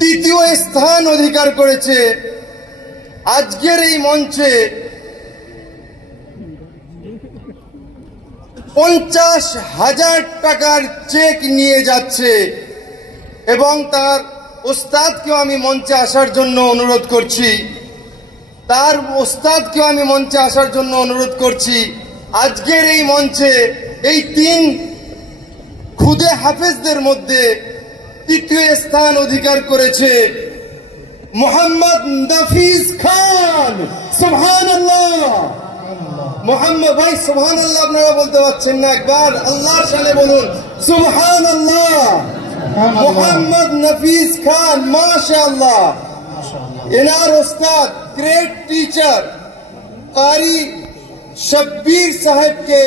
তৃতীয় স্থান অধিকার করেছে। আজকের এই মঞ্চে 50,000 টাকার চেক নিয়ে যাচ্ছে এবং তার ওস্তাদকেও আমি মঞ্চে আসার জন্য অনুরোধ করছি। আজকের এই মঞ্চে এই 3 খুদে হাফেজদের মধ্যে তৃতীয় স্থান অধিকার করেছে মোহাম্মদ নাফিস খান। সুবহানাল্লাহ। মোহাম্মদ ভাই সুবহানাল্লাহ আপনারা বলতে পারছেন না, একবার আল্লাহর শানে বলুন সুবহানাল্লাহ। মোহাম্মদ নাফিস খান মাশাআল্লাহ। এনার ওস্তাদ ग्रेट टीचर कारी शब्बीर साहब के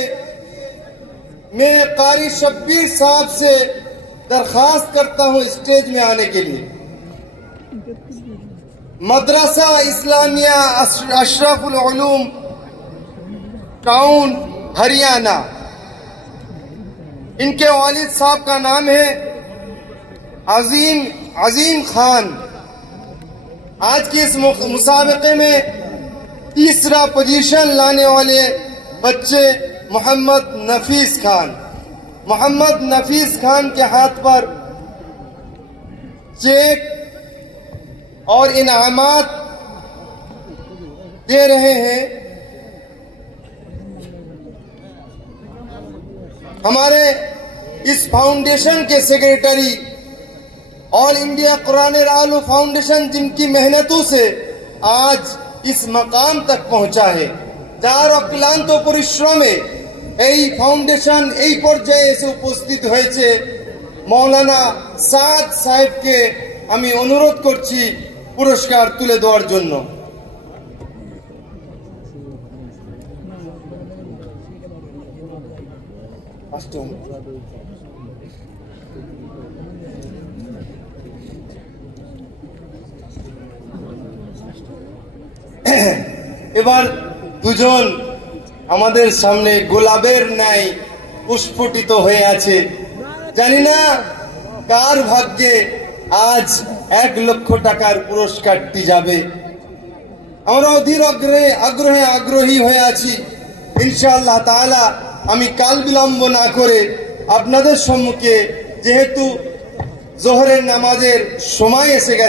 मैं कारी शब्बीर साहब से दरखास्त करता हूं स्टेज में आने के लिए। मदरसा इस्लामिया अशरफुल उलूम टाउन हरियाणा, इनके वालिद साहब का नाम है अजीम खान। आज के इस मुसाबके में तीसरा पोजीशन लाने वाले बच्चे मोहम्मद नफीस खान के हाथ पर चेक और इनामात दे रहे हैं। हमारे इस फाउंडेशन के सेक्रेटरी ऑल इंडिया कुरान आलू फाउंडेशन, जिनकी मेहनतों से आज इस मकाम तक पहुंचा है, যার অক্লান্ত পরিশ্রমে এই ফাউন্ডেশন এই পর্যায়ে এসে উপস্থিত হয়েছে। মৌলানা সাদ সাহেবকে আমি অনুরোধ করছি পুরস্কার তুলে দেওয়ার জন্য। এবার দুজন আমাদের সামনে গোলাপের ন্যায় পুষ্পটিত হয়ে আছে। জানি না কার ভাগ্যে আজ 1 লক্ষ টাকার পুরস্কারটি যাবে। আমরা অধীর আগ্রহী হয়ে আছি। ইনশাআল্লাহ তাআলা আমি কাল বিলম্ব না করে আপনাদের সম্মুখে, যেহেতু জোহরের নামাজের সময় এসে গেছে,